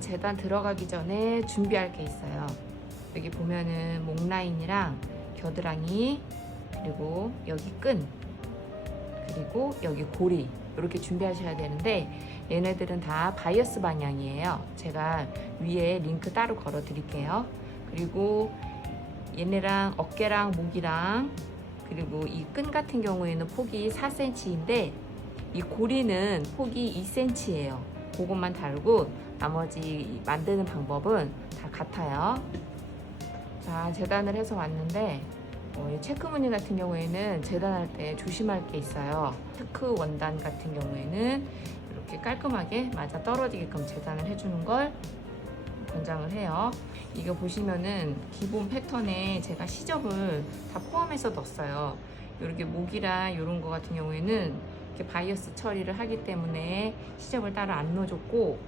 재단 들어가기 전에 준비할 게 있어요. 여기 보면은 목 라인이랑 겨드랑이, 그리고 여기 끈, 그리고 여기 고리 이렇게 준비하셔야 되는데, 얘네들은 다 바이어스 방향이에요. 제가 위에 링크 따로 걸어 드릴게요. 그리고 얘네랑 어깨랑 목이랑, 그리고 이 끈 같은 경우에는 폭이 4cm인데 이 고리는 폭이 2cm예요. 그것만 다르고 나머지 만드는 방법은 다 같아요. 자, 재단을 해서 왔는데 이 체크 무늬 같은 경우에는 재단할 때 조심할 게 있어요. 체크 원단 같은 경우에는 이렇게 깔끔하게 맞아 떨어지게끔 재단을 해주는 걸 권장을 해요. 이거 보시면은 기본 패턴에 제가 시접을 다 포함해서 넣었어요. 이렇게 목이랑 이런 거 같은 경우에는 이렇게 바이어스 처리를 하기 때문에 시접을 따로 안 넣어줬고,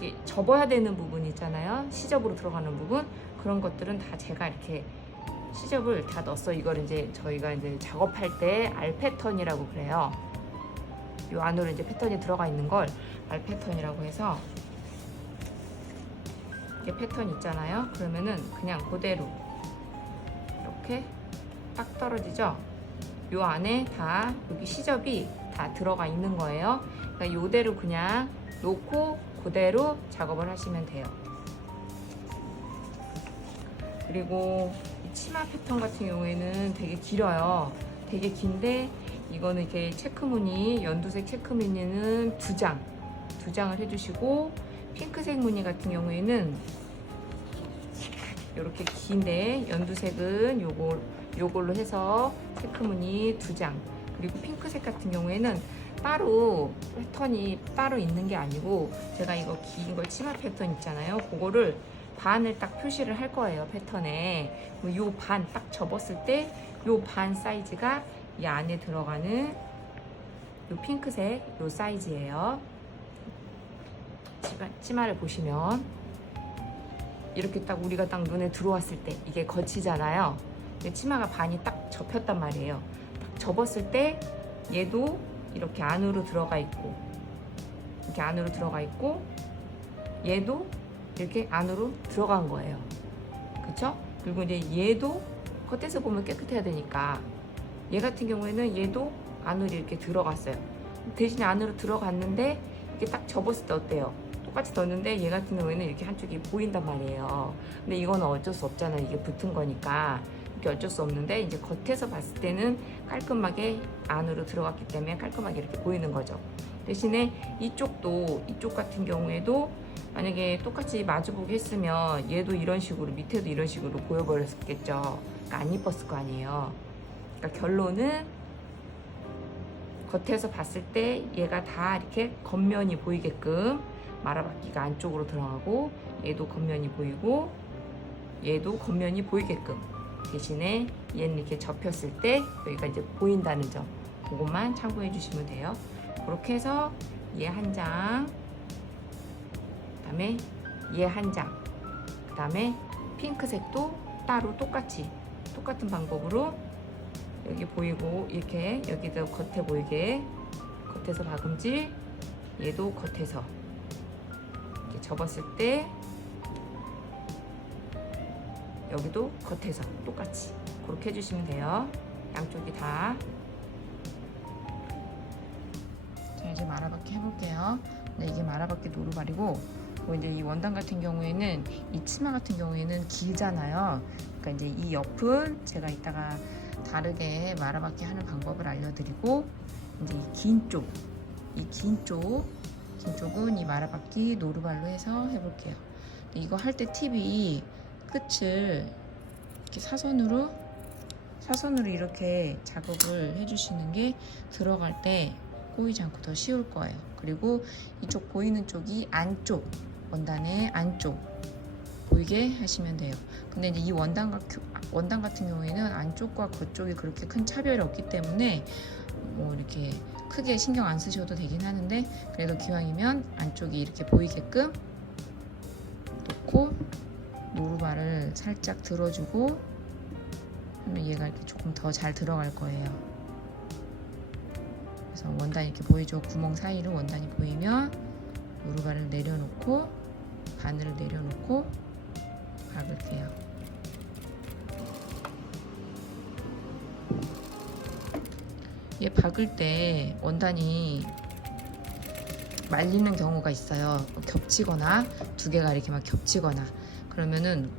이렇게 접어야 되는 부분 있잖아요. 시접으로 들어가는 부분, 그런 것들은 다 제가 이렇게 시접을 다 넣었어. 이걸 이제 저희가 이제 작업할 때 알 패턴이라고 그래요. 이 안으로 이제 패턴이 들어가 있는 걸 알 패턴이라고 해서, 이렇게 패턴 있잖아요. 그러면은 그냥 그대로 이렇게 딱 떨어지죠. 요 안에 다 여기 시접이 다 들어가 있는 거예요. 그러니까 요대로 그냥 놓고 그대로 작업을 하시면 돼요. 그리고 이 치마 패턴 같은 경우에는 되게 길어요. 되게 긴데 이거는 이렇게 체크 무늬, 연두색 체크 무늬는 두 장을 해주시고, 핑크색 무늬 같은 경우에는 이렇게 긴데 연두색은 요걸로 해서 체크 무늬 2장, 그리고 핑크색 같은 경우에는 따로 패턴이 따로 있는 게 아니고, 제가 이거 긴 거 치마 패턴 있잖아요. 그거를 반을 딱 표시를 할 거예요. 패턴에 요 반 딱 접었을 때 요 반 사이즈가 이 안에 들어가는 요 핑크색 요 사이즈예요. 치마를 보시면 이렇게 딱 우리가 딱 눈에 들어왔을 때 이게 겉이잖아요. 근데 치마가 반이 딱 접혔단 말이에요. 딱 접었을 때 얘도 이렇게 안으로 들어가 있고, 이렇게 안으로 들어가 있고, 얘도 이렇게 안으로 들어간 거예요. 그쵸? 그리고 이제 얘도 겉에서 보면 깨끗해야 되니까 얘 같은 경우에는 얘도 안으로 이렇게 들어갔어요. 대신에 안으로 들어갔는데 이렇게 딱 접었을 때 어때요? 똑같이 넣었는데 얘 같은 경우에는 이렇게 한쪽이 보인단 말이에요. 근데 이거는 어쩔 수 없잖아요. 이게 붙은 거니까 이렇게 어쩔 수 없는데, 이제 겉에서 봤을 때는 깔끔하게 안으로 들어갔기 때문에 깔끔하게 이렇게 보이는 거죠. 대신에 이쪽도, 이쪽 같은 경우에도 만약에 똑같이 마주보기 했으면 얘도 이런 식으로, 밑에도 이런 식으로 보여버렸겠죠. 그러니까 안 이뻤을 거 아니에요. 그러니까 결론은 겉에서 봤을 때 얘가 다 이렇게 겉면이 보이게끔 말아받기가 안쪽으로 들어가고, 얘도 겉면이 보이고 얘도 겉면이 보이게끔, 대신에 얘는 이렇게 접혔을 때 여기가 이제 보인다는 점, 그것만 참고해 주시면 돼요. 그렇게 해서 얘 한 장, 그 다음에 얘 한 장, 그 다음에 핑크색도 따로 똑같은 방법으로 여기 보이고, 이렇게 여기도 겉에 보이게 겉에서 박음질, 얘도 겉에서 이렇게 접었을 때 여기도 겉에서 똑같이 그렇게 해주시면 돼요. 양쪽이 다. 자, 이제 말아받기 해볼게요. 네, 이게 말아받기 노루발이고, 이제 이 원단 같은 경우에는, 이 치마 같은 경우에는 길잖아요. 그러니까 이제 이 옆은 제가 이따가 다르게 말아받기 하는 방법을 알려드리고, 이제 이 긴 쪽은 이 말아받기 노루발로 해서 해볼게요. 이거 할 때 팁이 끝을 이렇게 사선으로 이렇게 작업을 해주시는 게 들어갈 때 꼬이지 않고 더 쉬울 거예요. 그리고 이쪽 보이는 쪽이 안쪽, 원단의 안쪽 보이게 하시면 돼요. 근데 이제 이 원단 같은 경우에는 안쪽과 겉쪽이 그렇게 큰 차별이 없기 때문에 뭐 이렇게 크게 신경 안 쓰셔도 되긴 하는데, 그래도 기왕이면 안쪽이 이렇게 보이게끔 놓고 노루발을 살짝 들어주고 하면 얘가 이렇게 조금 더 잘 들어갈 거예요. 그래서 원단이 이렇게 보이죠? 구멍 사이로 원단이 보이면 노루발을 내려놓고 바늘을 내려놓고 박을게요. 얘 박을 때 원단이 말리는 경우가 있어요. 겹치거나 두 개가 이렇게 막 겹치거나 그러면은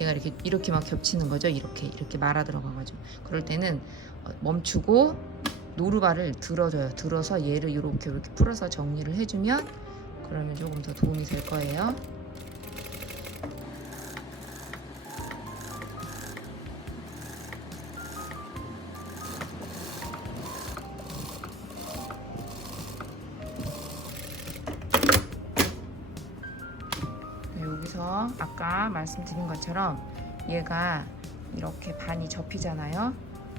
얘가 이렇게 막 겹치는 거죠. 이렇게 말아 들어가가지고 그럴 때는 멈추고 노루발을 들어줘요. 들어서 얘를 이렇게 풀어서 정리를 해주면 그러면 조금 더 도움이 될 거예요. 여기서 아까 말씀드린 것처럼 얘가 이렇게 반이 접히잖아요.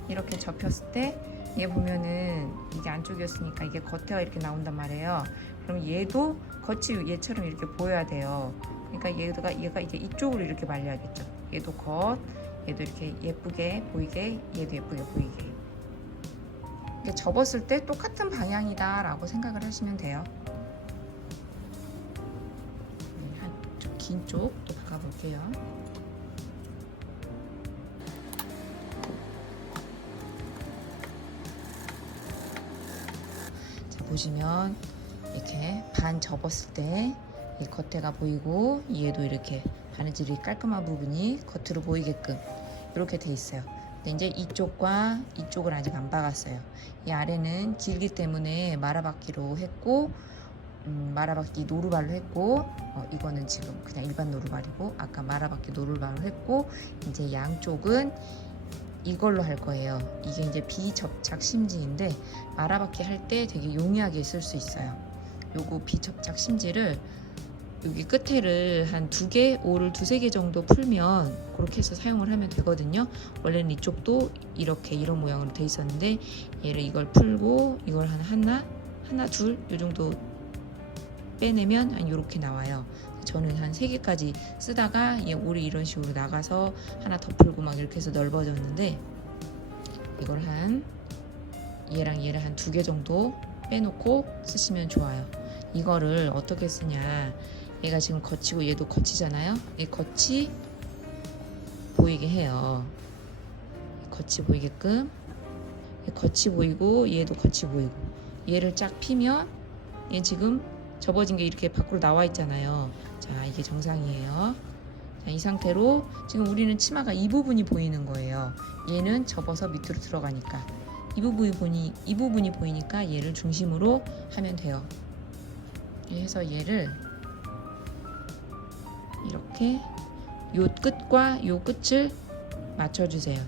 이렇게 접혔을 때 얘 보면은 이게 안쪽이었으니까 이게 겉에가 이렇게 나온단 말이에요. 그럼 얘도 겉이 얘처럼 이렇게 보여야 돼요. 그러니까 얘가 이제 이쪽으로 이렇게 말려야겠죠. 얘도 얘도 이렇게 예쁘게 보이게, 얘도 예쁘게 보이게. 이렇게 접었을 때 똑같은 방향이다 라고 생각을 하시면 돼요. 긴 쪽 또 박아볼게요. 자, 보시면 이렇게 반 접었을 때 이 겉에가 보이고 얘도 이렇게 바느질이 깔끔한 부분이 겉으로 보이게끔 이렇게 돼 있어요. 근데 이제 이쪽과 이쪽을 아직 안 박았어요. 이 아래는 길기 때문에 말아박기로 했고 말아박기 노루발로 했고 이거는 지금 그냥 일반 노루발이고 아까 말아박기 노루발로 했고 이제 양쪽은 이걸로 할 거예요. 이게 이제 비접착 심지인데 말아박기 할 때 되게 용이하게 쓸 수 있어요. 요거 비접착 심지를 여기 끝에를 한 2개, 오를 2-3개 정도 풀면 그렇게 해서 사용을 하면 되거든요. 원래는 이쪽도 이런 모양으로 돼 있었는데 얘를 이걸 풀고 이걸 하나, 둘 요 정도 빼내면 한 이렇게 나와요. 저는 한 3개까지 쓰다가 얘 올이 이런 식으로 나가서 하나 더 풀고 막 이렇게 해서 넓어졌는데 이걸 얘랑 얘를 한 2개 정도 빼놓고 쓰시면 좋아요. 이거를 어떻게 쓰냐, 얘가 지금 겉이고 얘도 겉이잖아요. 얘 겉이 보이게 해요. 겉이 보이게끔. 얘 겉이 보이고 얘도 겉이 보이고 얘를 쫙 피면 얘 지금 접어진 게 이렇게 밖으로 나와 있잖아요. 자, 이게 정상이에요. 자, 이 상태로 지금 우리는 치마가 이 부분이 보이는 거예요. 얘는 접어서 밑으로 들어가니까 이 부분이 보이니까 얘를 중심으로 하면 돼요. 해서 얘를 이렇게 요 끝과 요 끝을 맞춰주세요.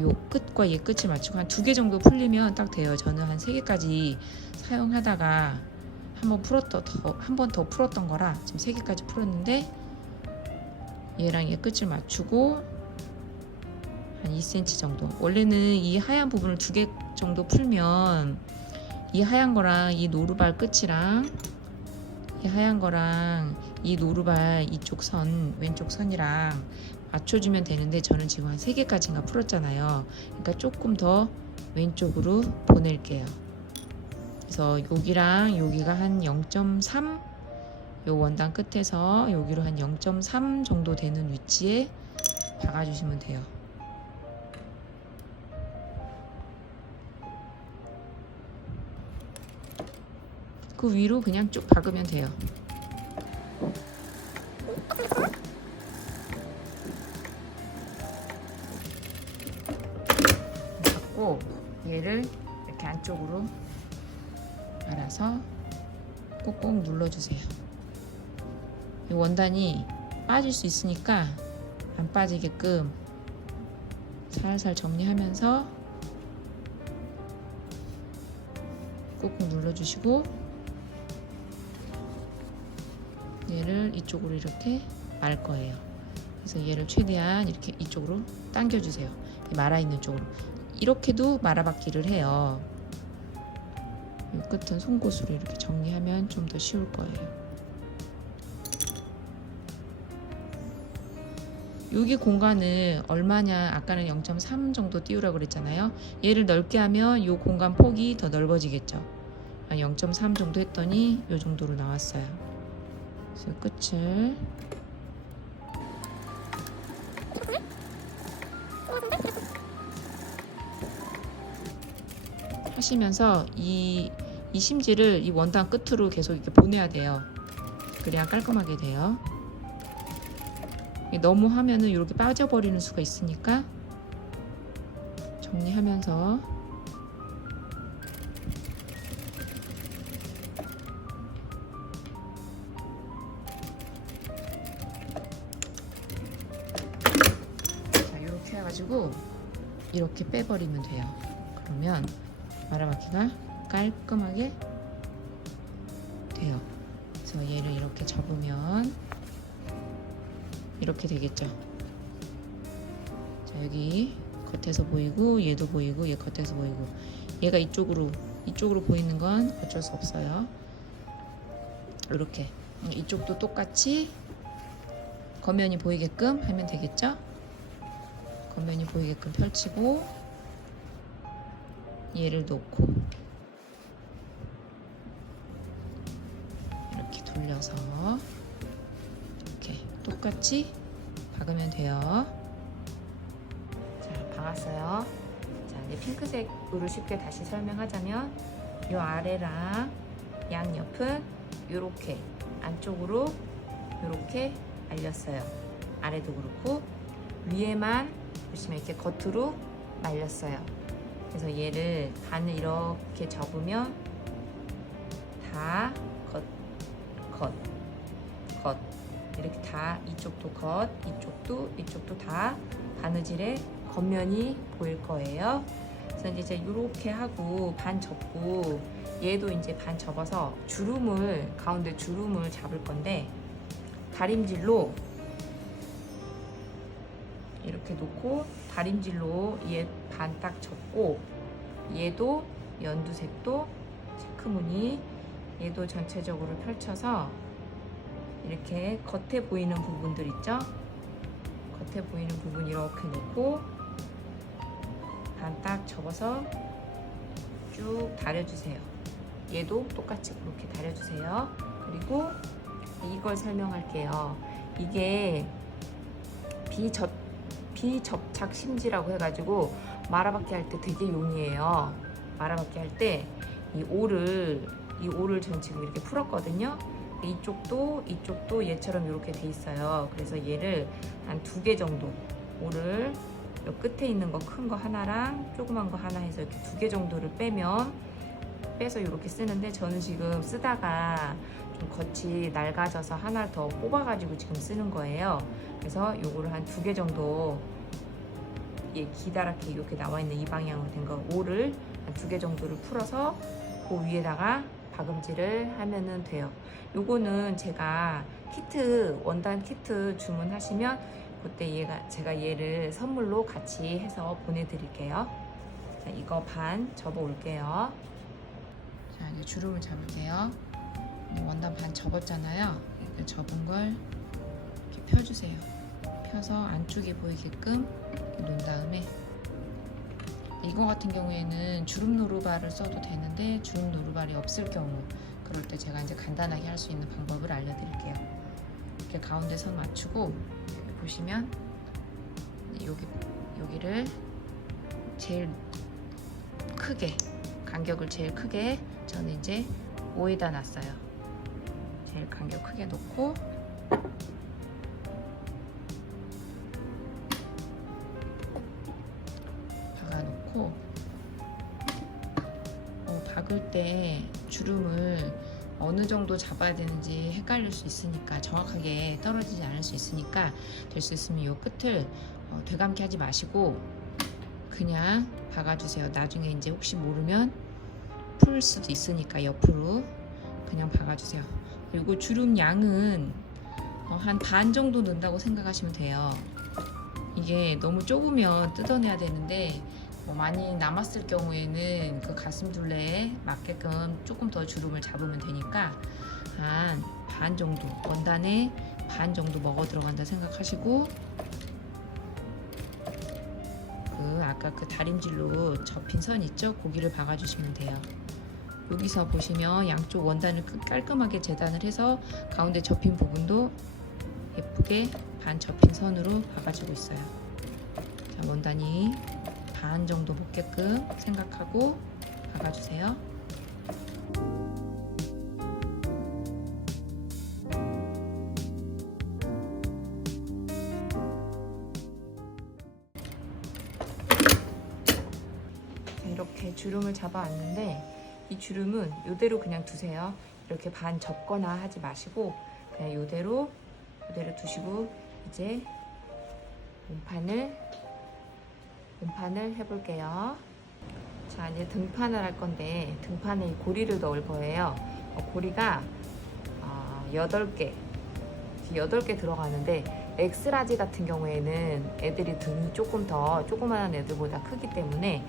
요 끝과 얘 끝을 맞추고 한 2개 정도 풀리면 딱 돼요. 저는 한 3개까지 사용하다가 한 번 더 풀었던 거라 지금 3개까지 풀었는데 얘랑 얘 끝을 맞추고 한 2cm 정도. 원래는 이 하얀 부분을 2개 정도 풀면 이 하얀 거랑 이 노루발 끝이랑 이 하얀 거랑 이 노루발 이쪽 선, 왼쪽 선이랑 맞춰주면 되는데 저는 지금 한 3개까지인가 풀었잖아요. 그러니까 조금 더 왼쪽으로 보낼게요. 그래서 여기랑 여기가 한 0.3, 요 원단 끝에서 여기로 한 0.3 정도 되는 위치에 박아주시면 돼요. 그 위로 그냥 쭉 박으면 돼요. 박고 얘를 이렇게 안쪽으로 말아서 꼭꼭 눌러주세요. 이 원단이 빠질 수 있으니까 안 빠지게끔 살살 정리하면서 꼭꼭 눌러주시고 얘를 이쪽으로 이렇게 말 거예요. 그래서 얘를 최대한 이렇게 이쪽으로 당겨주세요. 말아있는 쪽으로. 이렇게도 말아박기를 해요. 이 끝은 송곳으로 이렇게 정리하면 좀 더 쉬울 거예요. 여기 공간을 얼마냐, 아까는 0.3 정도 띄우라고 그랬잖아요. 얘를 넓게 하면 이 공간 폭이 더 넓어지겠죠. 0.3 정도 했더니 이 정도로 나왔어요. 그래서 끝을 하시면서 이 심지를 이 원단 끝으로 계속 이렇게 보내야 돼요. 그래야 깔끔하게 돼요. 너무 하면은 이렇게 빠져버리는 수가 있으니까 정리하면서 자, 이렇게 해가지고 이렇게 빼버리면 돼요. 그러면 마라바키가 깔끔하게 돼요. 그래서 얘를 이렇게 접으면 이렇게 되겠죠. 자, 여기 겉에서 보이고 얘도 보이고 얘 겉에서 보이고 얘가 이쪽으로 보이는 건 어쩔 수 없어요. 이렇게 이쪽도 똑같이 겉면이 보이게끔 하면 되겠죠. 겉면이 보이게끔 펼치고 얘를 놓고 이렇게 돌려서 이렇게 똑같이 박으면 돼요. 자, 박았어요. 자, 이제 핑크색으로 쉽게 다시 설명하자면 이 아래랑 양옆은 이렇게 안쪽으로 이렇게 말렸어요. 아래도 그렇고 위에만 보시면 이렇게 겉으로 말렸어요. 그래서 얘를 반을 이렇게 접으면 다 겉 이렇게 다 이쪽도 겉 이쪽도 다 바느질의 겉면이 보일 거예요. 그래서 이제 이렇게 하고 반 접고 얘도 이제 반 접어서 가운데 주름을 잡을 건데 다림질로 이렇게 놓고 다림질로 얘 반 딱 접고 얘도 연두색도 체크무늬 얘도 전체적으로 펼쳐서 이렇게 겉에 보이는 부분들 있죠? 겉에 보이는 부분 이렇게 놓고 반 딱 접어서 쭉 다려주세요. 얘도 똑같이 그렇게 다려주세요. 그리고 이걸 설명할게요. 이게 비접착 심지라고 해가지고 마라바키 할 때 되게 용이해요. 마라바키 할 때 이 올을 전 지금 이렇게 풀었거든요. 이쪽도 얘처럼 이렇게 돼 있어요. 그래서 얘를 한 2개 정도 올을 요 끝에 있는 거 큰 거 하나랑 조그만 거 하나 해서 이렇게 2개 정도를 빼서 이렇게 쓰는데 저는 지금 쓰다가 좀 겉이 낡아져서 하나 더 뽑아가지고 지금 쓰는 거예요. 그래서 요거를 한 2개 정도 기다랗게 이렇게 나와 있는 이 방향으로 된 거 올을 한 2개 정도를 풀어서 그 위에다가 박음질을 하면은 돼요. 요거는 제가 원단 키트 주문하시면 그때 제가 얘를 선물로 같이 해서 보내드릴게요. 자, 이거 반 접어 올게요. 자, 이제 주름을 잡을게요. 원단 반 접었잖아요. 이렇게 접은 걸 이렇게 펴주세요. 펴서 안쪽에 보이게끔 이렇게 놓은 다음에 이거 같은 경우에는 주름 노루발을 써도 되는데 주름 노루발이 없을 경우 그럴 때 제가 이제 간단하게 할 수 있는 방법을 알려드릴게요. 이렇게 가운데 선 맞추고 보시면 여기를 제일 크게 간격을 제일 크게 저는 이제 5에다 놨어요. 제일 간격 크게 놓고 박아놓고 박을 때 주름을 어느 정도 잡아야 되는지 헷갈릴 수 있으니까 정확하게 떨어지지 않을 수 있으니까 될 수 있으면 이 끝을 되감기 하지 마시고 그냥 박아주세요. 나중에 이제 혹시 모르면 풀 수도 있으니까 옆으로 그냥 박아주세요. 그리고 주름 양은 한 반 정도 넣는다고 생각하시면 돼요. 이게 너무 좁으면 뜯어내야 되는데 많이 남았을 경우에는 그 가슴 둘레에 맞게끔 조금 더 주름을 잡으면 되니까 한 반 정도, 원단에 반 정도 먹어 들어간다 생각하시고 아까 그 다림질로 접힌 선 있죠? 고기를 박아주시면 돼요. 여기서 보시면 양쪽 원단을 깔끔하게 재단을 해서 가운데 접힌 부분도 예쁘게 반 접힌 선으로 박아주고 있어요. 자, 원단이 반 정도 붙게끔 생각하고 박아주세요. 이렇게 주름을 잡아왔는데 이 주름은 이대로 그냥 두세요. 이렇게 반 접거나 하지 마시고 그냥 이대로 두시고 이제 몸판을 해볼게요. 자, 이제 등판을 할 건데 등판에 이 고리를 넣을 거예요. 고리가 8개 8개 들어가는데 엑스라지 같은 경우에는 애들이 등이 조금 더 조그마한 애들보다 크기 때문에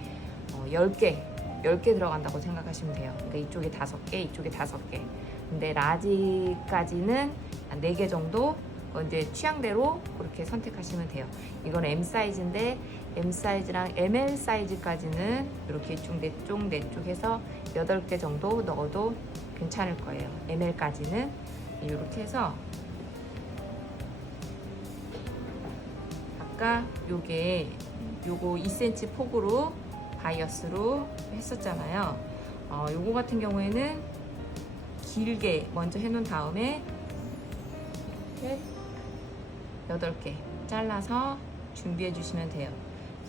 10개 들어간다고 생각하시면 돼요. 그러니까 이쪽에 5개, 이쪽에 5개. 근데 라지까지는 한 4개 정도 이제 취향대로 그렇게 선택하시면 돼요. 이건 M 사이즈인데 M 사이즈랑 ML 사이즈까지는 이렇게 쭉 4쪽 해서 8개 정도 넣어도 괜찮을 거예요. ML까지는 이렇게 해서 아까 요거 2cm 폭으로 바이어스로 했었잖아요. 요거 같은 경우에는 길게 먼저 해놓은 다음에 이렇게 8개 잘라서 준비해 주시면 돼요.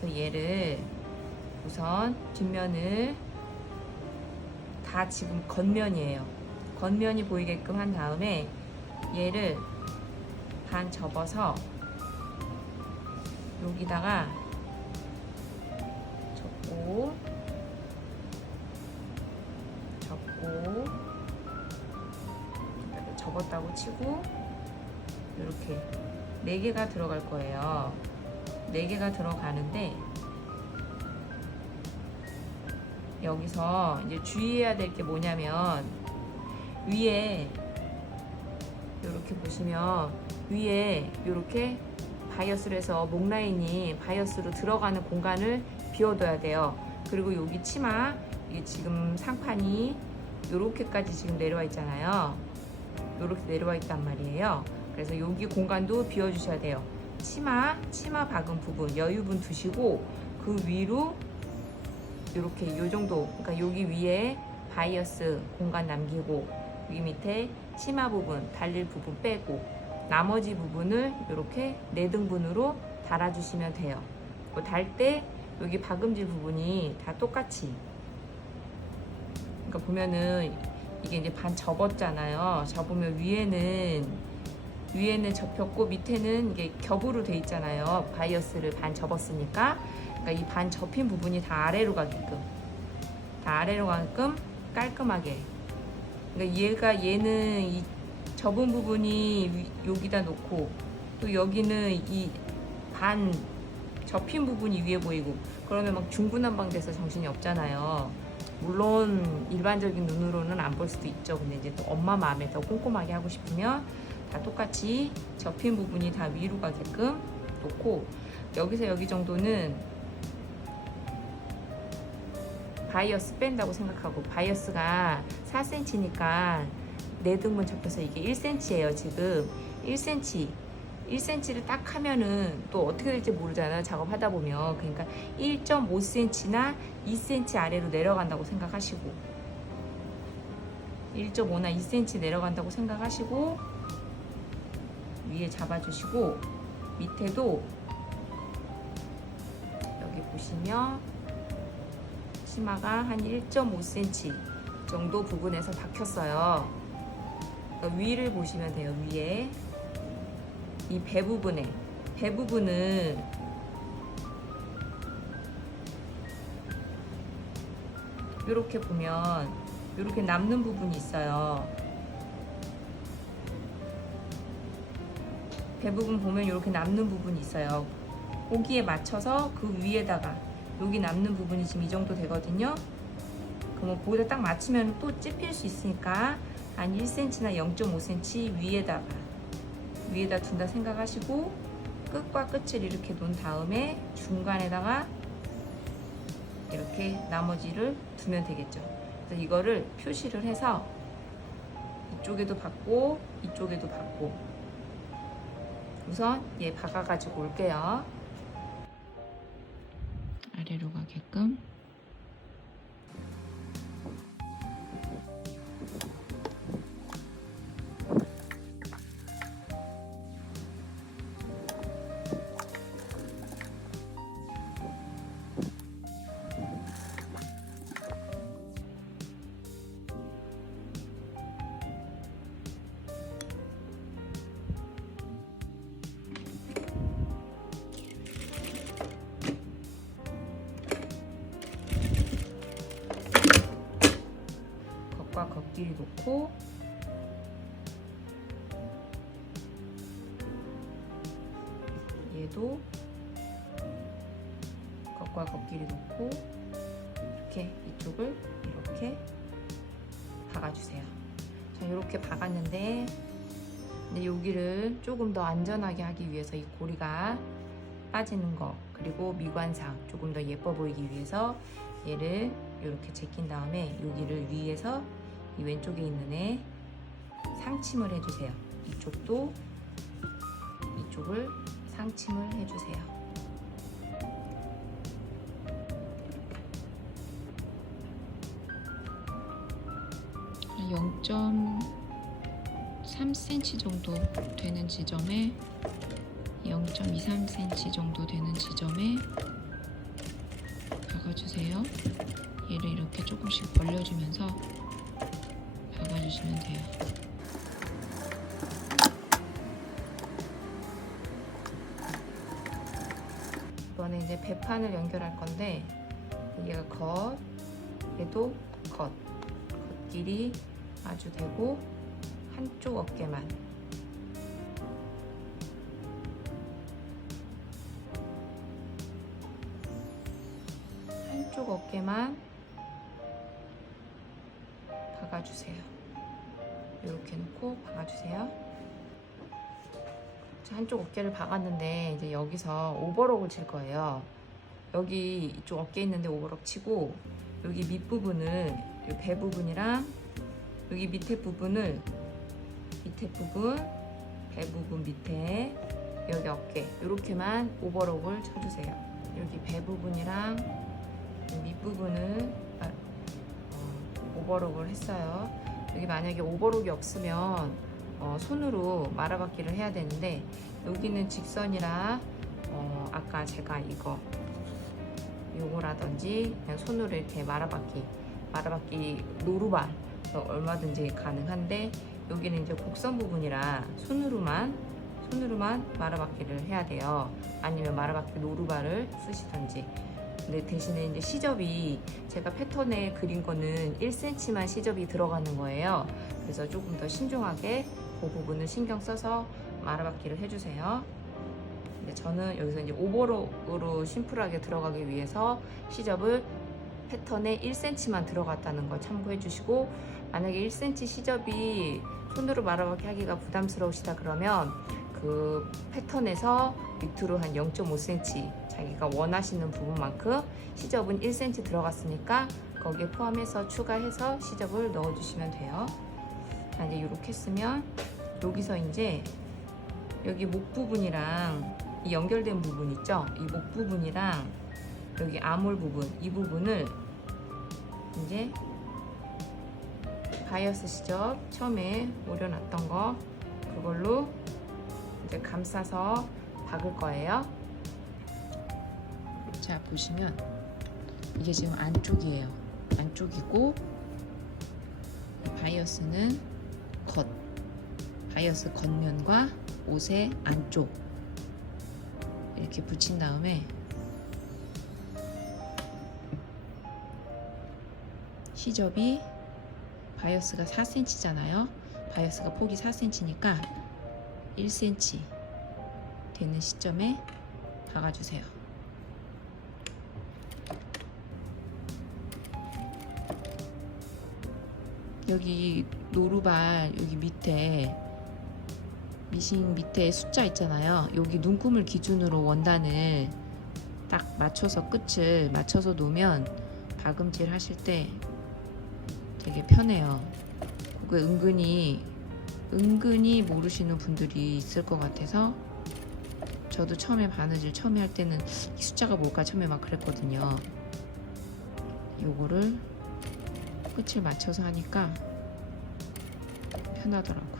그래서 얘를 우선 뒷면을 다 지금 겉면이에요. 겉면이 보이게끔 한 다음에 얘를 반 접어서 여기다가 접고 접었다고 치고 이렇게 4개가 들어갈 거예요. 4개가 들어가는데 여기서 이제 주의해야 될 게 뭐냐면 위에 이렇게 보시면 위에 이렇게 바이어스로 해서 목 라인이 바이어스로 들어가는 공간을 비워둬야 돼요. 그리고 여기 치마 이게 지금 상판이 이렇게까지 지금 내려와 있잖아요. 이렇게 내려와 있단 말이에요. 그래서 여기 공간도 비워주셔야 돼요. 치마 박은 부분 여유분 두시고 그 위로 이렇게 요 정도, 그러니까 여기 위에 바이어스 공간 남기고 여기 밑에 치마 부분 달릴 부분 빼고 나머지 부분을 이렇게 4등분으로 달아주시면 돼요. 달 때 여기 박음질 부분이 다 똑같이, 그러니까 보면은 이게 이제 반 접었잖아요. 접으면 위에는 접혔고 밑에는 이게 겹으로 돼 있잖아요. 바이어스를 반 접었으니까. 그러니까 이 반 접힌 부분이 다 아래로 가게끔 깔끔하게. 그러니까 얘는 이 접은 부분이 여기다 놓고 또 여기는 이 반 접힌 부분이 위에 보이고 그러면 막 중구난방돼서 정신이 없잖아요. 물론 일반적인 눈으로는 안 볼 수도 있죠. 근데 이제 또 엄마 마음에 더 꼼꼼하게 하고 싶으면 다 똑같이 접힌 부분이 다 위로 가게끔 놓고 여기서 여기 정도는 바이어스 뺀다고 생각하고, 바이어스가 4cm니까 4등분 접혀서 이게 1cm예요. 지금 1cm를 딱 하면은 또 어떻게 될지 모르잖아요. 작업하다 보면. 그러니까 1.5cm나 2cm 아래로 내려간다고 생각하시고 1.5나 2cm 내려간다고 생각하시고 위에 잡아주시고 밑에도 여기 보시면 치마가 한 1.5cm 정도 부분에서 박혔어요. 그러니까 위를 보시면 돼요. 위에 이 배 부분은 이렇게 보면 이렇게 남는 부분이 있어요. 배 부분 보면 이렇게 남는 부분이 있어요. 거기에 맞춰서 그 위에다가 여기 남는 부분이 지금 이 정도 되거든요. 그러면 거기다 딱 맞추면 또 찝힐 수 있으니까 한 1cm나 0.5cm 위에다 둔다 생각하시고 끝과 끝을 이렇게 놓은 다음에 중간에다가 이렇게 나머지를 두면 되겠죠. 그래서 이거를 표시를 해서 이쪽에도 받고 이쪽에도 받고 우선 얘 박아가지고 올게요. 아래로 가게끔. 겉과 겉끼리 놓고 얘도 겉과 겉끼리 놓고 이렇게 이쪽을 이렇게 박아주세요. 자, 이렇게 박았는데 근데 여기를 조금 더 안전하게 하기 위해서 이 고리가 빠지는 거 그리고 미관상 조금 더 예뻐 보이기 위해서 얘를 이렇게 제낀 다음에 여기를 위에서 이 왼쪽에 있는 애 상침을 해주세요. 이쪽도 이쪽을 상침을 해주세요. 0.3cm 정도 되는 지점에 0.23cm 정도 되는 지점에 박아주세요. 얘를 이렇게 조금씩 벌려주면서 박아주시면 돼요. 이번에 이제 배판을 연결할 건데 얘가 겉, 얘도 겉끼리 아주 되고 한쪽 어깨만 박아주세요. 이렇게 놓고 박아주세요. 자, 한쪽 어깨를 박았는데 이제 여기서 오버록을 칠 거예요. 여기 이쪽 어깨 있는데 오버록 치고 여기 밑부분을 이 배 부분이랑 여기 밑에 부분을 배 부분 밑에 여기 어깨 이렇게만 오버록을 쳐주세요. 여기 배 부분이랑 밑부분을 오버록을 했어요. 여기 만약에 오버록이 없으면 손으로 말아박기를 해야 되는데 여기는 직선이라 아까 제가 요거라든지 그냥 손으로 이렇게 말아박기 노루발 얼마든지 가능한데 여기는 이제 곡선 부분이라 손으로만 말아박기를 해야 돼요. 아니면 말아박기 노루발을 쓰시던지. 근데 대신에 이제 시접이 제가 패턴에 그린 거는 1cm만 시접이 들어가는 거예요. 그래서 조금 더 신중하게 그 부분을 신경 써서 말아박기를 해주세요. 근데 저는 여기서 이제 오버록으로 심플하게 들어가기 위해서 시접을 패턴에 1cm만 들어갔다는 걸 참고해 주시고, 만약에 1cm 시접이 손으로 말아박기 하기가 부담스러우시다 그러면 그 패턴에서 밑으로 한 0.5cm 자기가 원하시는 부분만큼 시접은 1cm 들어갔으니까 거기에 포함해서 추가해서 시접을 넣어 주시면 돼요. 자, 이제 이렇게 했으면 여기서 이제 여기 목 부분이랑 이 연결된 부분 있죠? 이 목 부분이랑 여기 아몰 부분, 이 부분을 이제 바이어스 시접 처음에 오려놨던 거 그걸로 이제 감싸서 박을 거예요. 자, 보시면 이게 지금 안쪽이에요. 안쪽이고 바이어스는 바이어스 겉면과 옷의 안쪽 이렇게 붙인 다음에 시접이 바이어스가 4cm잖아요. 바이어스가 폭이 4cm니까 1cm 되는 시점에 박아주세요. 여기 노루발 여기 밑에 미싱 밑에 숫자 있잖아요. 여기 눈금을 기준으로 원단을 딱 맞춰서 끝을 맞춰서 놓으면 박음질 하실 때 되게 편해요. 그거 은근히 모르시는 분들이 있을 것 같아서 저도 처음에 바느질 처음에 할 때는 이 숫자가 뭘까 처음에 막 그랬거든요. 요거를 끝을 맞춰서 하니까 편하더라고요.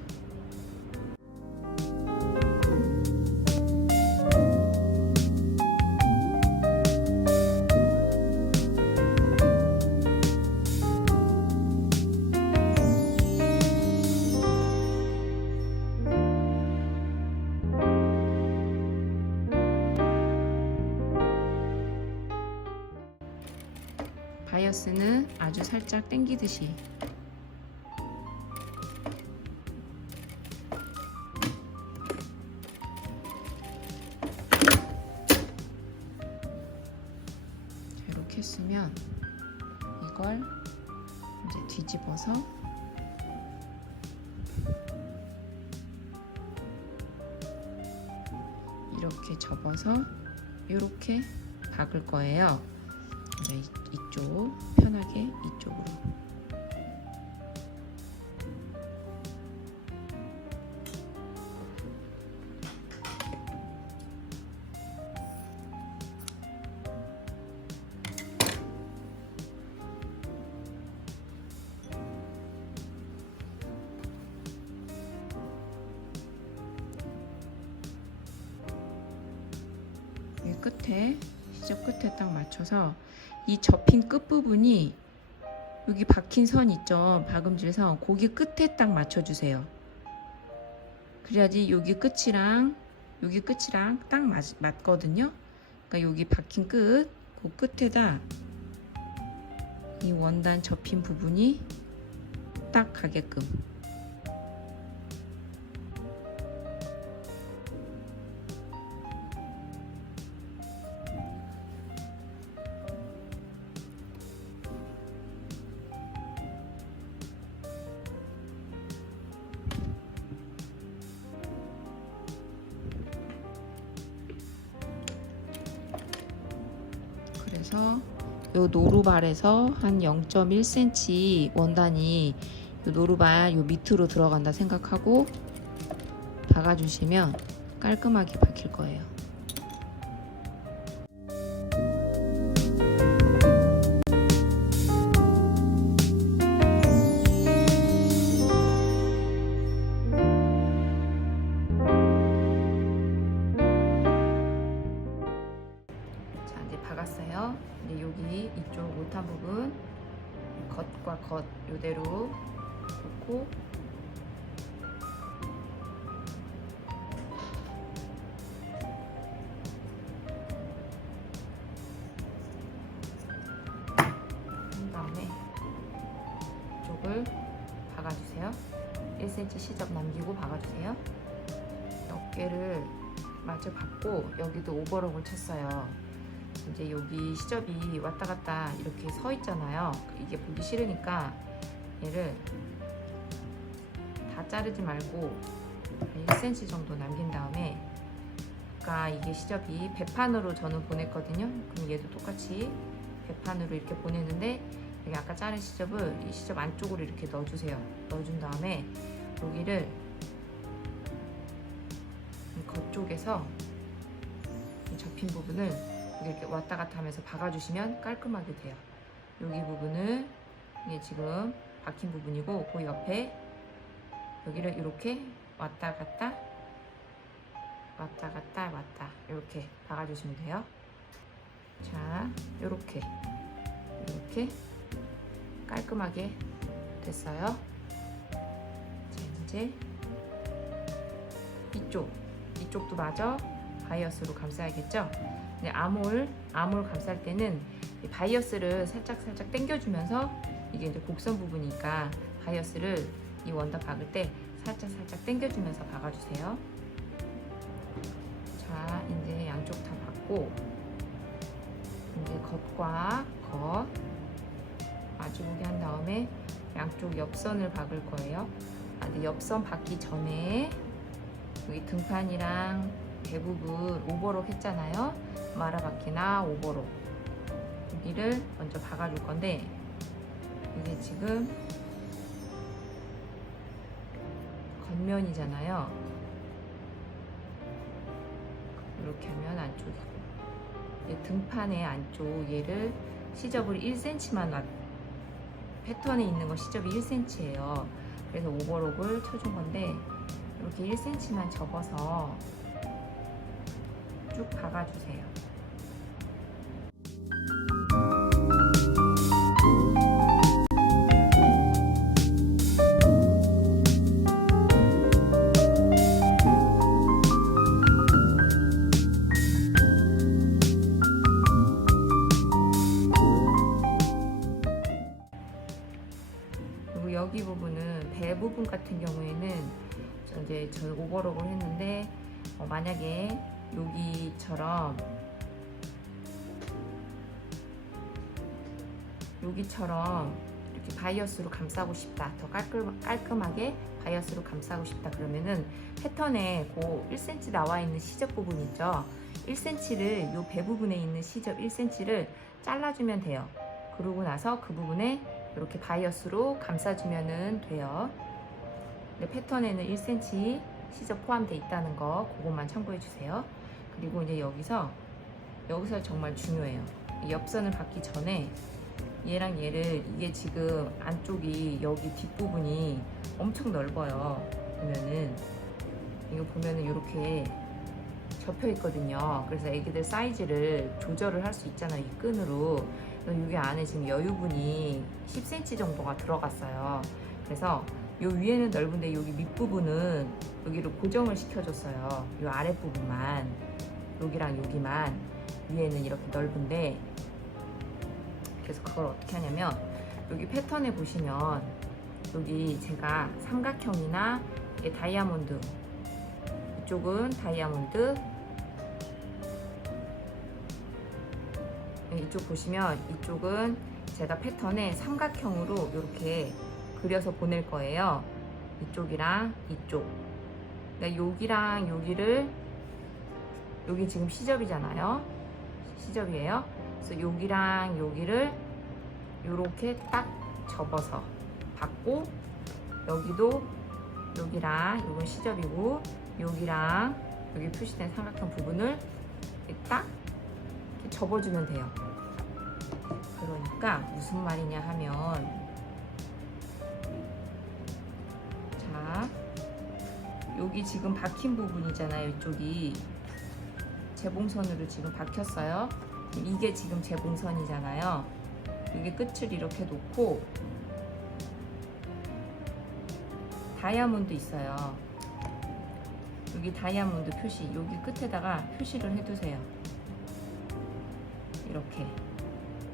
바이어스는 아주 살짝 당기듯이 이렇게 했으면 이걸 이제 뒤집어서 이렇게 접어서 이렇게 박을 거예요. 이제 이쪽 편하게 이쪽으로 이 끝에 시접 끝에 딱 맞춰서 이 접힌 끝부분이 여기 박힌 선 있죠? 박음질 선 거기 끝에 딱 맞춰주세요. 그래야지 여기 끝이랑 딱 맞거든요. 그러니까 여기 박힌 그 끝에다 이 원단 접힌 부분이 딱 가게끔 그래서 요 노루발에서 한 0.1cm 원단이 요 노루발 요 밑으로 들어간다 생각하고 박아주시면 깔끔하게 박힐 거예요. 박았어요. 근데 여기 이쪽 못한 부분 겉과 겉 요대로 놓고 한 다음에 이쪽을 박아주세요. 1cm 시접 남기고 박아주세요. 어깨를 마저 박고 여기도 오버록을 쳤어요. 이제 여기 시접이 왔다 갔다 이렇게 서 있잖아요. 이게 보기 싫으니까 얘를 다 자르지 말고 1cm 정도 남긴 다음에 아까 이게 시접이 배판으로 저는 보냈거든요. 그럼 얘도 똑같이 배판으로 이렇게 보내는데 여기 아까 자른 시접을 이 시접 안쪽으로 이렇게 넣어주세요. 넣어준 다음에 여기를 이 겉쪽에서 이 접힌 부분을 이렇게 왔다 갔다 하면서 박아주시면 깔끔하게 돼요. 여기 부분은 이게 지금 박힌 부분이고 그 옆에 여기를 이렇게 왔다 갔다 이렇게 박아주시면 돼요. 자, 이렇게 깔끔하게 됐어요. 자, 이제 이쪽도 마저 바이어스로 감싸야겠죠? 근데 암홀 감쌀 때는 바이어스를 살짝 당겨주면서 이게 이제 곡선 부분이니까 바이어스를 이 원단 박을 때 살짝 당겨주면서 박아주세요. 자, 이제 양쪽 다 박고 이제 겉과 겉 마주보게 한 다음에 양쪽 옆선을 박을 거예요. 근데 옆선 박기 전에 여기 등판이랑 대부분 오버록 했잖아요. 마라바퀴나 오버록 여기를 먼저 박아줄 건데 이게 지금 겉면이잖아요. 이렇게 하면 안쪽이고, 등판의 안쪽 얘를 시접을 1cm만 패턴에 있는 거 시접이 1cm예요. 그래서 오버록을 쳐준 건데 이렇게 1cm만 접어서 쭉 박아주세요. 그리고 여기 부분은 배 부분 같은 경우에는 저 오버록을 했는데 만약에 여기처럼 이렇게 바이어스로 감싸고 싶다, 더 깔끔하게 바이어스로 감싸고 싶다 그러면은 패턴에 그 1cm 나와 있는 시접 부분 있죠. 1cm를 요 배 부분에 있는 시접 1cm를 잘라주면 돼요. 그러고 나서 그 부분에 이렇게 바이어스로 감싸주면 돼요. 근데 패턴에는 1cm 시접 포함되어 있다는 거 그것만 참고해 주세요. 그리고 이제 여기서 정말 중요해요. 옆선을 받기 전에 얘랑 얘를, 이게 지금 안쪽이 여기 뒷부분이 엄청 넓어요. 이거 보면은 이렇게 접혀 있거든요. 그래서 애기들 사이즈를 조절을 할 수 있잖아요, 이 끈으로. 여기 안에 지금 여유분이 10cm 정도가 들어갔어요. 그래서 요 위에는 넓은데 여기 밑부분은 여기를 고정을 시켜줬어요. 요 아랫부분만, 여기랑 여기만 위에는 이렇게 넓은데, 그래서 그걸 어떻게 하냐면 여기 패턴에 보시면 여기 제가 삼각형이나 이게 다이아몬드, 이쪽은 다이아몬드, 이쪽 보시면 이쪽은 제가 패턴에 삼각형으로 이렇게 그려서 보낼 거예요. 이쪽이랑 이쪽. 그러니까 여기랑 여기를, 여기 지금 시접이잖아요. 시접이에요. 그래서 여기랑 여기를 이렇게 딱 접어서 받고, 여기도 여기랑 이건 시접이고, 여기랑 여기 표시된 삼각형 부분을 딱 접어주면 돼요. 그러니까 무슨 말이냐 하면, 자, 여기 지금 박힌 부분이잖아요. 이쪽이 재봉선으로 지금 박혔어요. 이게 지금 재봉선이잖아요. 여기 끝을 이렇게 놓고 다이아몬드 있어요. 여기 다이아몬드 표시, 여기 끝에다가 표시를 해두세요. 이렇게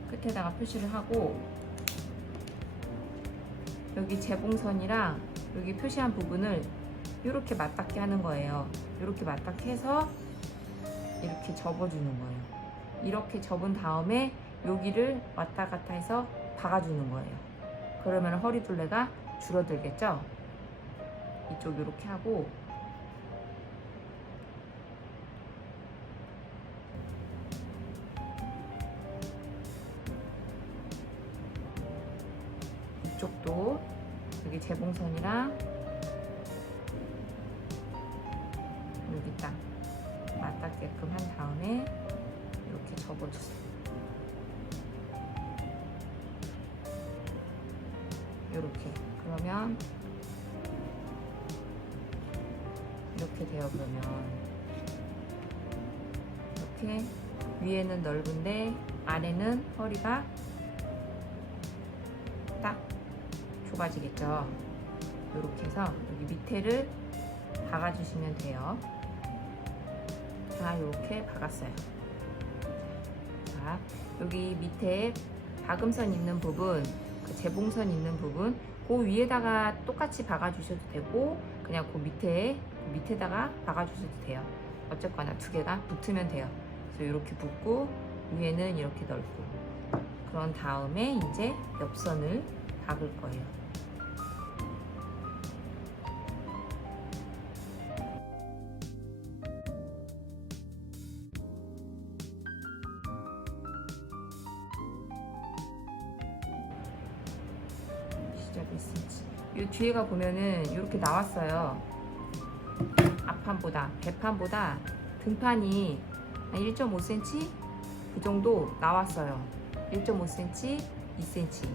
끝에다가 표시를 하고, 여기 재봉선이랑 여기 표시한 부분을 이렇게 맞닿게 하는 거예요. 이렇게 맞닿게 해서 이렇게 접어주는 거예요. 이렇게 접은 다음에 여기를 왔다 갔다 해서 박아주는 거예요. 그러면 허리둘레가 줄어들겠죠? 이쪽 이렇게 하고, 이쪽도 여기 재봉선이랑 여기 딱 맞닿게끔 한 다음에 이렇게 접어주세요. 이렇게. 그러면 이렇게 돼요. 그러면 이렇게 위에는 넓은데 아래는 허리가 딱 좁아지겠죠. 이렇게 해서 여기 밑에를 박아주시면 돼요. 자, 이렇게 박았어요. 자, 여기 밑에 박음선 있는 부분, 그 재봉선 있는 부분, 그 위에다가 똑같이 박아주셔도 되고, 그냥 그 밑에다가 박아주셔도 돼요. 어쨌거나 두 개가 붙으면 돼요. 그래서 이렇게 붙고, 위에는 이렇게 넓고, 그런 다음에 이제 옆선을 박을 거예요. 이 뒤에가 보면은 이렇게 나왔어요. 앞판보다, 배판보다 등판이 한 1.5cm 그 정도 나왔어요. 1.5cm, 2cm.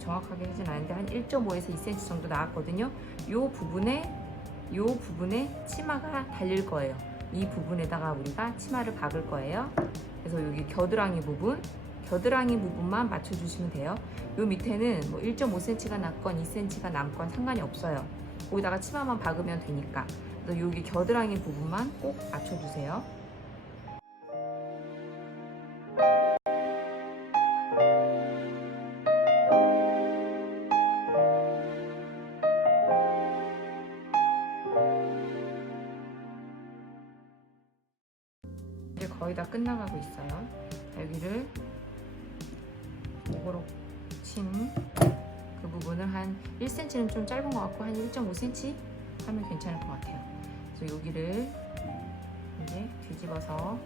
정확하게 하진 않은데 한 1.5에서 2cm 정도 나왔거든요. 요 부분에 치마가 달릴 거예요. 이 부분에다가 우리가 치마를 박을 거예요. 그래서 여기 겨드랑이 부분만 맞춰주시면 돼요. 요 밑에는 뭐 1.5cm가 남건 2cm가 남건 상관이 없어요. 거기다가 치마만 박으면 되니까. 그래서 여기 겨드랑이 부분만 꼭 맞춰주세요. 이제 거의 다 끝나가고 있어요. 여기를 목으로 친 그 부분을 한 1cm는 좀 짧은 것 같고 한 1.5cm 하면 괜찮을 것 같아요. 그래서 여기를 이제 뒤집어서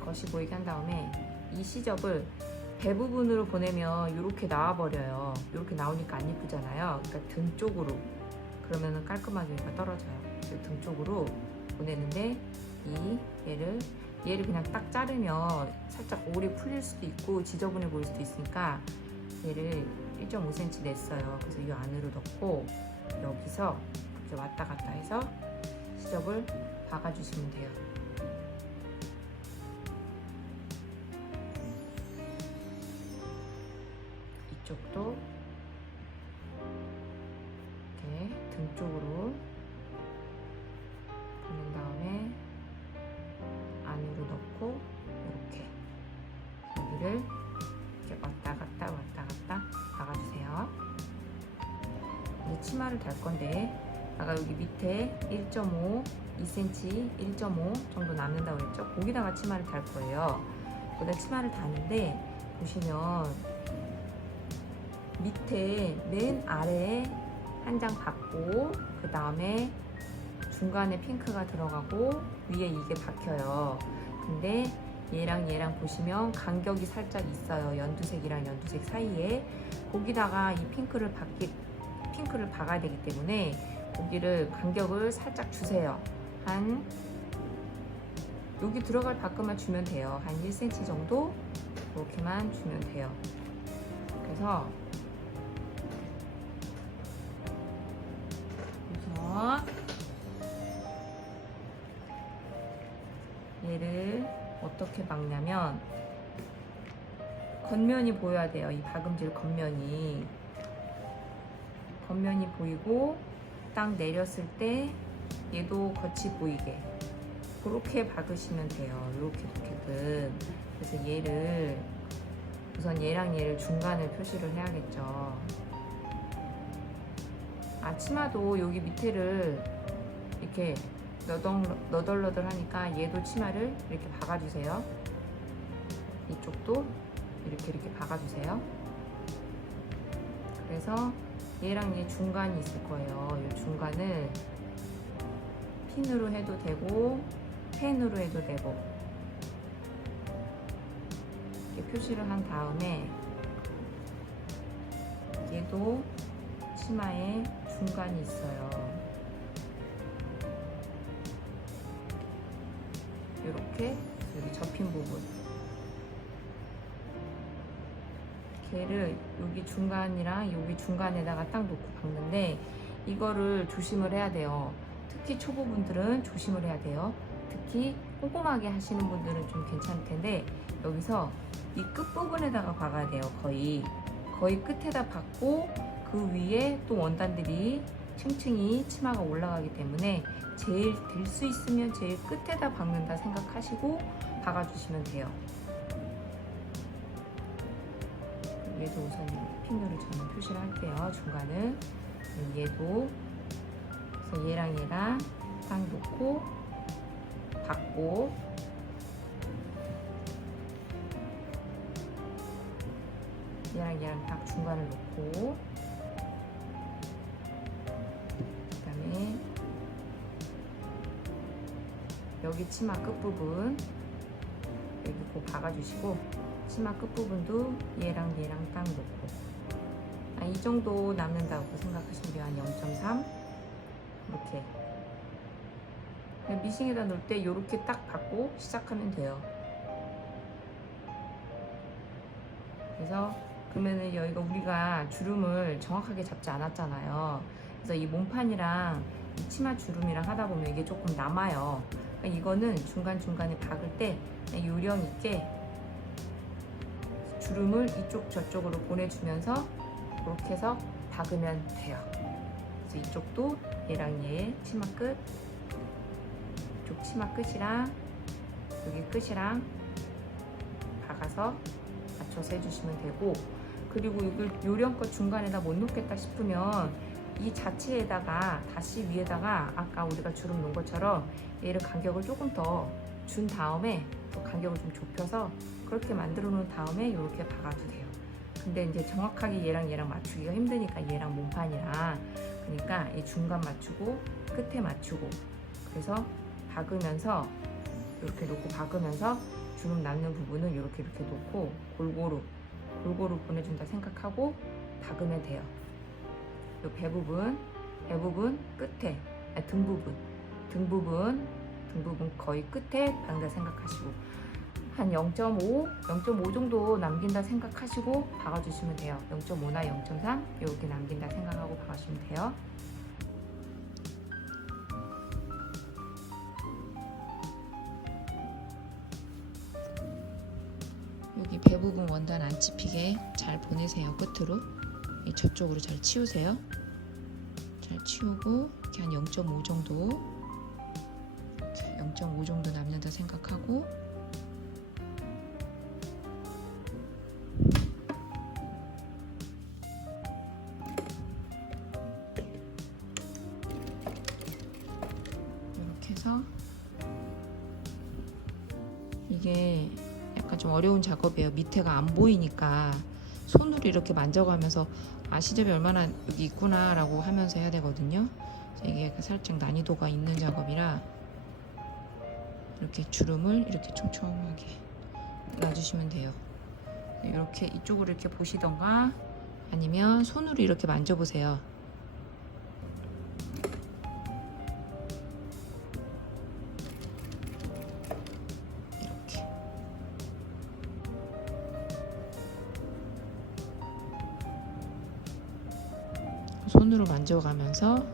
겉이 보이게 한 다음에 이 시접을 배 부분으로 보내면 이렇게 나와버려요. 이렇게 나오니까 안 예쁘잖아요. 그러니까 등 쪽으로 그러면 깔끔하게 떨어져요. 등 쪽으로 보내는데 얘를 그냥 딱 자르면 살짝 올이 풀릴 수도 있고 지저분해 보일 수도 있으니까 얘를 1.5cm 냈어요. 그래서 이 안으로 넣고 여기서 이렇게 왔다 갔다 해서 시접을 박아주시면 돼요. 이쪽도 이렇게 등 쪽으로 보낸 다음에 안으로 넣고 이렇게 여기를 이렇게 왔다 갔다 박아주세요. 이제 치마를 달 건데 아까 여기 밑에 1.5, 2cm, 1.5 정도 남는다고 했죠? 거기다가 치마를 달 거예요. 거기다 치마를 다는데 보시면 밑에 맨 아래에 한 장 박고 그 다음에 중간에 핑크가 들어가고 위에 이게 박혀요. 근데 얘랑 보시면 간격이 살짝 있어요. 연두색이랑 연두색 사이에. 거기다가 이 핑크를 박아야 되기 때문에 거기를 간격을 살짝 주세요. 한 여기 들어갈 밖에만 주면 돼요. 한 1cm 정도 이렇게만 주면 돼요. 그래서 우선 얘를 어떻게 박냐면 겉면이 보여야 돼요. 이 박음질 겉면이 보이고 딱 내렸을 때 얘도 겉이 보이게 그렇게 박으시면 돼요. 이렇게는. 그래서 얘를 우선 얘를 중간을 표시를 해야겠죠. 치마도 여기 밑에를 이렇게 너덜너덜 하니까 얘도 치마를 이렇게 박아주세요. 이쪽도 이렇게 박아주세요. 그래서 얘랑 얘 중간이 있을 거예요. 이 중간을 핀으로 해도 되고 펜으로 해도 되고 이렇게 표시를 한 다음에 얘도 치마에 중간이 있어요. 이렇게 여기 접힌 부분 걔를 여기 중간이랑 여기 중간에다가 딱 놓고 박는데 이거를 조심을 해야 돼요. 특히 초보분들은 조심을 해야 돼요. 특히 꼼꼼하게 하시는 분들은 좀 괜찮을 텐데 여기서 이 끝부분에다가 박아야 돼요. 거의 끝에다 박고 그 위에 또 원단들이 층층이 치마가 올라가기 때문에 제일 될 수 있으면 제일 끝에다 박는다 생각하시고 박아주시면 돼요. 얘도 우선 핀으로 저는 표시를 할게요. 중간은 얘도 그래서 얘랑 딱 놓고 박고 얘랑 딱 중간을 놓고 그 다음에 여기 치마 끝부분 여기 꼭 박아주시고 치마 끝부분도 얘랑 딱 놓고 이 정도 남는다고 생각하시면 돼요. 한 0.3 이렇게. 미싱에다 놓을 때 이렇게 딱 받고 시작하면 돼요. 그래서 그러면은 여기가 우리가 주름을 정확하게 잡지 않았잖아요. 그래서 이 몸판이랑 이 치마 주름이랑 하다 보면 이게 조금 남아요. 그러니까 이거는 중간중간에 박을 때 요령 있게 주름을 이쪽 저쪽으로 보내주면서 이렇게 해서 박으면 돼요. 그래서 이쪽도 얘랑 얘 치마 끝, 이쪽 치마 끝이랑 여기 끝이랑 박아서 맞춰서 해주시면 되고, 그리고 이걸 요령껏 중간에다 못 놓겠다 싶으면 이 자체에다가 다시 위에다가 아까 우리가 주름 놓은 것처럼 얘를 간격을 조금 더 준 다음에 또 간격을 좀 좁혀서 그렇게 만들어 놓은 다음에 이렇게 박아도 돼요. 근데 이제 정확하게 얘랑 맞추기가 힘드니까 얘랑 몸판이랑, 그러니까 이 중간 맞추고 끝에 맞추고, 그래서 박으면서 이렇게 놓고 박으면서 주름 남는 부분은 이렇게 놓고 골고루 보내준다 생각하고 박으면 돼요. 이 배 부분 끝에, 등 부분 거의 끝에 박는다 생각하시고 한 0.5 정도 남긴다 생각하시고 박아주시면 돼요. 0.5나 0.3 이렇게 남긴다 생각하고 박아주시면 돼요. 여기 배 부분 원단 안 찝히게 잘 보내세요. 끝으로 저쪽으로 잘 치우세요. 잘 치우고 이렇게 한 0.5 정도 0.5 정도 남는다 생각하고 이렇게 해서, 이게 약간 좀 어려운 작업이에요. 밑에가 안 보이니까 손으로 이렇게 만져가면서 시접이 얼마나 여기 있구나 라고 하면서 해야 되거든요. 이게 살짝 난이도가 있는 작업이라 이렇게 주름을 이렇게 촘촘하게 놔주시면 돼요. 이렇게 이쪽으로 이렇게 보시던가 아니면 손으로 이렇게 만져보세요. 이렇게 손으로 만져가면서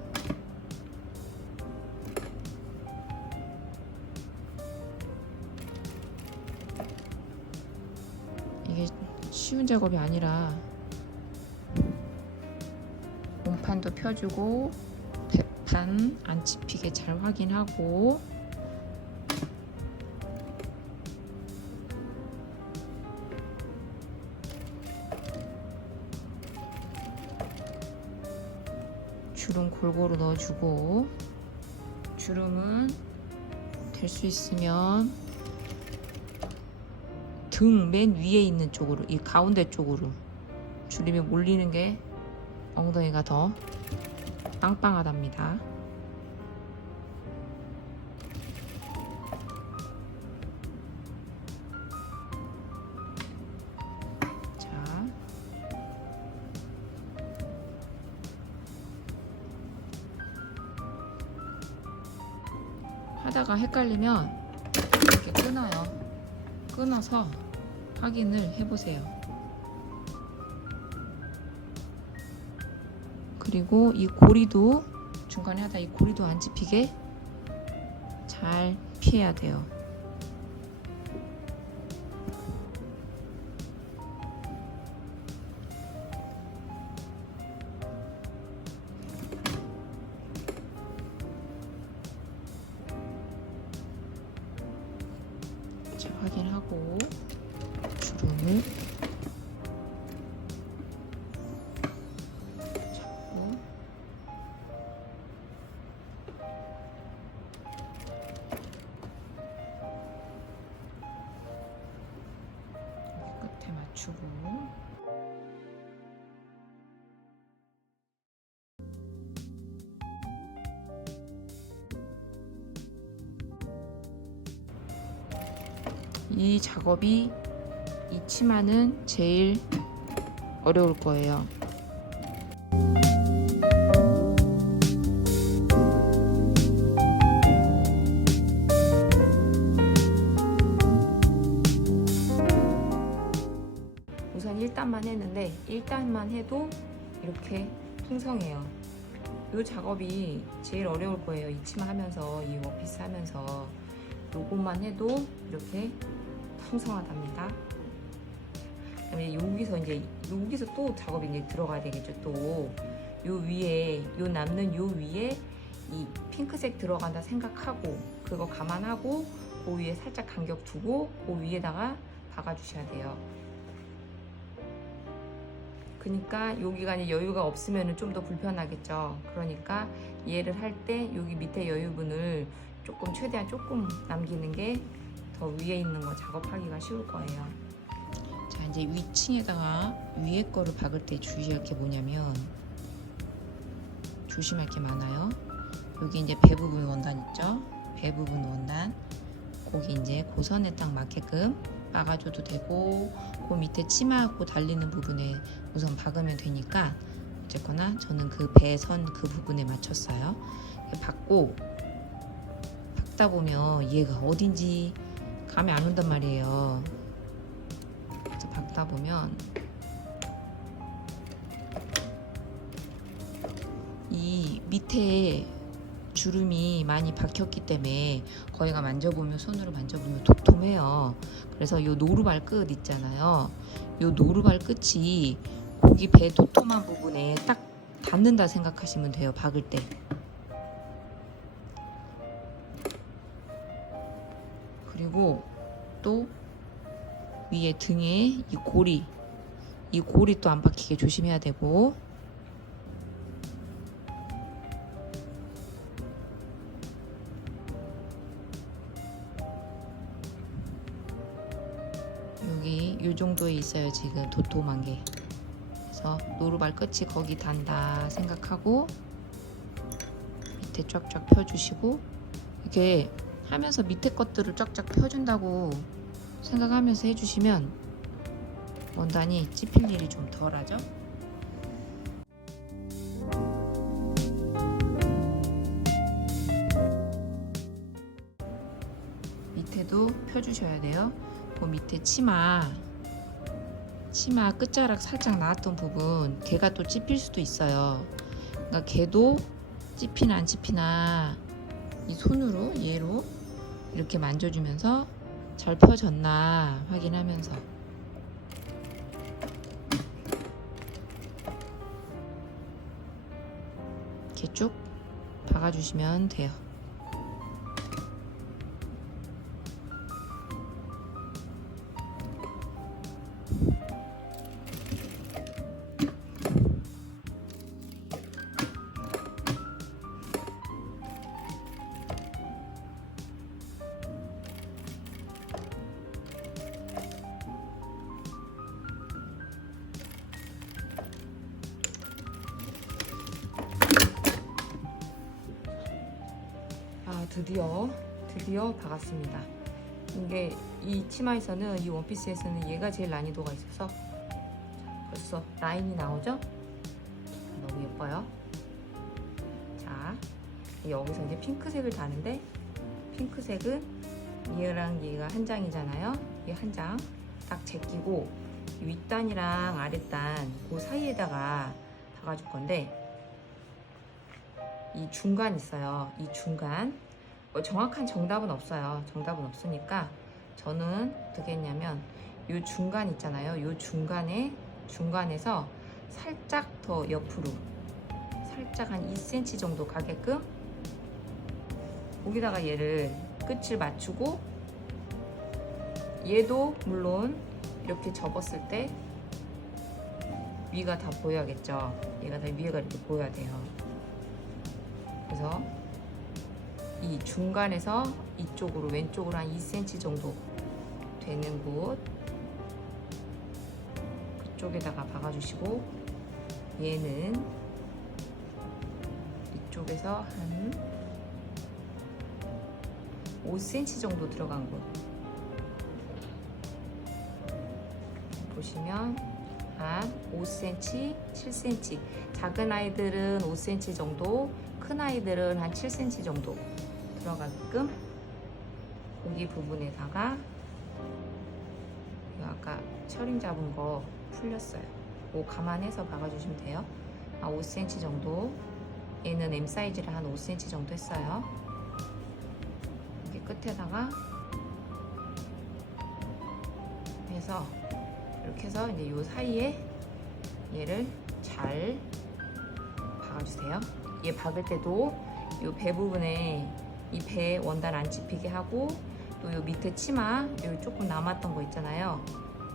이게 쉬운 작업이 아니라 몸판도 펴주고 배판 안 찝히게 잘 확인하고 주름 골고루 넣어주고, 주름은 될 수 있으면 등 맨 위에 있는 쪽으로, 이 가운데 쪽으로 주름이 몰리는 게 엉덩이가 더 빵빵하답니다. 자, 하다가 헷갈리면 이렇게 끊어서 확인을 해보세요. 그리고 이 고리도 중간에 하다 이 고리도 안 찝히게 잘 피해야 돼요. 자, 확인하고 주름을 잡고 끝에 맞추고, 이 작업이 이 치마는 제일 어려울 거예요. 1단만 했는데 1단만 해도 이렇게 풍성해요. 이 작업이 제일 어려울 거예요. 이 치마 하면서, 이 원피스 하면서 요것만 해도 이렇게 풍성하답니다. 그다음에 여기서 또 작업이 이제 들어가야 되겠죠. 또 요 위에, 요 남는 요 위에 이 핑크색 들어간다 생각하고, 그거 감안하고 그 위에 살짝 간격 두고 그 위에다가 박아주셔야 돼요. 그러니까 여기가 이제 여유가 없으면 좀 더 불편하겠죠. 그러니까 얘를 할 때 여기 밑에 여유분을 조금 최대한 조금 남기는 게 더 위에 있는 거 작업하기가 쉬울 거예요. 자, 이제 위층에다가 위에 거를 박을 때 주의할 게 뭐냐면, 조심할 게 많아요. 여기 이제 배 부분 원단 있죠? 배 부분 원단, 거기 이제 고선에 딱 맞게끔 박아줘도 되고, 그 밑에 치마하고 달리는 부분에 우선 박으면 되니까, 어쨌거나 저는 그 배선 그 부분에 맞췄어요. 박고 박다 보면 얘가 어딘지 감이 안 온단 말이에요. 그래서 박다 보면 이 밑에 주름이 많이 박혔기 때문에 거기가 만져보면, 손으로 만져보면 도톰해요. 그래서 요 노루발 끝 있잖아요. 요 노루발 끝이 고기 배 도톰한 부분에 딱 닿는다 생각하시면 돼요. 박을 때. 그리고 또 위에 등에 이 고리 또 안 박히게 조심해야 되고, 여기 요 정도에 있어요. 지금 도톰한 게. 그래서 노루발 끝이 거기 단다 생각하고 밑에 쫙쫙 펴주시고, 이렇게 하면서 밑에 것들을 쫙쫙 펴준다고 생각하면서 해주시면 원단이 찝힐 일이 좀 덜하죠. 밑에도 펴주셔야 돼요. 그 밑에 치마 끝자락 살짝 나왔던 부분, 걔가 또 찝힐 수도 있어요. 그러니까 걔도 찝히나 안 찝히나 이 손으로 얘로 이렇게 만져주면서 잘 펴졌나 확인하면서 이렇게 쭉 박아주시면 돼요. 드디어 박았습니다. 이게 이 치마에서는, 이 원피스에서는 얘가 제일 난이도가 있어서 벌써 라인이 나오죠? 너무 예뻐요. 자, 여기서 이제 핑크색을 다는데, 핑크색은 얘랑 얘가 한 장이잖아요. 얘 한 장 딱 제끼고 윗단이랑 아랫단 그 사이에다가 박아줄 건데, 이 중간 있어요. 이 중간 정확한 정답은 없어요. 정답은 없으니까 저는 어떻게 했냐면, 이 중간 있잖아요. 이 중간에서 살짝 더 옆으로, 살짝 한 2cm 정도 가게끔 거기다가 얘를 끝을 맞추고, 얘도 물론 이렇게 접었을 때 위가 다 보여야겠죠. 얘가 다 위에가 이렇게 보여야 돼요. 그래서 이 중간에서 이쪽으로, 왼쪽으로 한 2cm 정도 되는 곳, 그쪽에다가 박아주시고, 얘는 이쪽에서 한 5cm 정도 들어간 곳 보시면 한 5cm, 7cm, 작은 아이들은 5cm 정도, 큰 아이들은 한 7cm 정도 들어가게끔 고기 부분에다가 아까 철임 잡은 거 풀렸어요. 그거 감안해서 박아주시면 돼요. 5cm 정도. 얘는 M 사이즈를 한 5cm 정도 했어요. 여기 끝에다가 해서 이렇게 해서 이제 요 사이에 얘를 잘 박아주세요. 얘 박을 때도 요 배 부분에 이 배 원단 안 찝히게 하고 또 요 밑에 치마 여기 조금 남았던 거 있잖아요.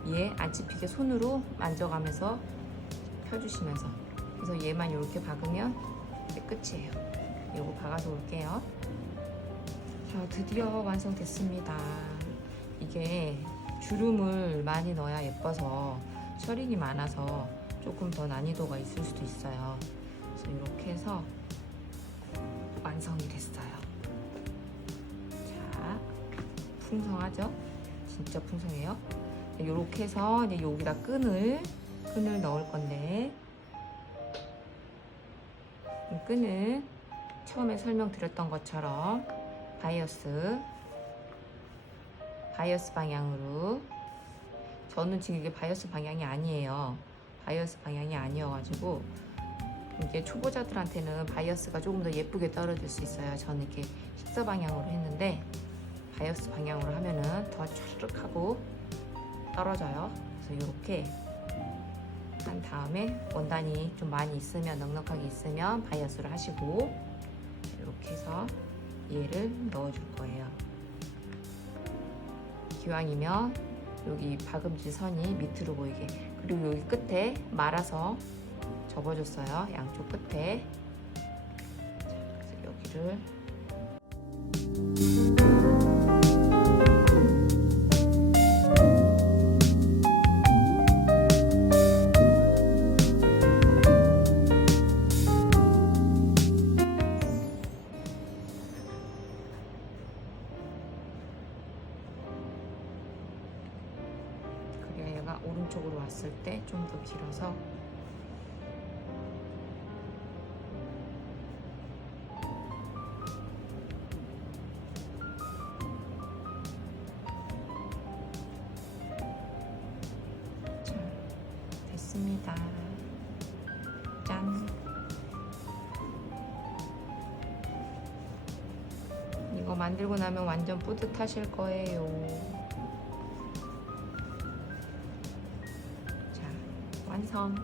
얘 안 찝히게 손으로 만져가면서 펴주시면서 그래서 얘만 이렇게 박으면 이제 끝이에요. 요거 박아서 올게요. 자, 드디어 완성됐습니다. 이게 주름을 많이 넣어야 예뻐서 셔링이 많아서 조금 더 난이도가 있을 수도 있어요. 그래서 이렇게 해서 완성이 됐어요. 자, 풍성하죠? 진짜 풍성해요. 이렇게 해서 이제 여기다 끈을 넣을 건데 이 끈은 처음에 설명드렸던 것처럼 바이어스 방향으로 저는 지금 이게 바이어스 방향이 아니에요. 바이어스 방향이 아니어가지고 이게 초보자들한테는 바이어스가 조금 더 예쁘게 떨어질 수 있어요. 저는 이렇게 식사 방향으로 했는데 바이어스 방향으로 하면은 더 쭈르륵하고 떨어져요. 그래서 이렇게 한 다음에 원단이 좀 많이 있으면 넉넉하게 있으면 바이어스를 하시고 이렇게 해서 얘를 넣어줄 거예요. 기왕이면 여기 박음질 선이 밑으로 보이게 그리고 여기 끝에 말아서 접어줬어요. 양쪽 끝에. 자, 그래서 여기를 그래야 얘가 오른쪽으로 왔을 때 좀 더 길어서 됐습니다. 짠! 이거 만들고 나면 완전 뿌듯하실 거예요. 자, 완성!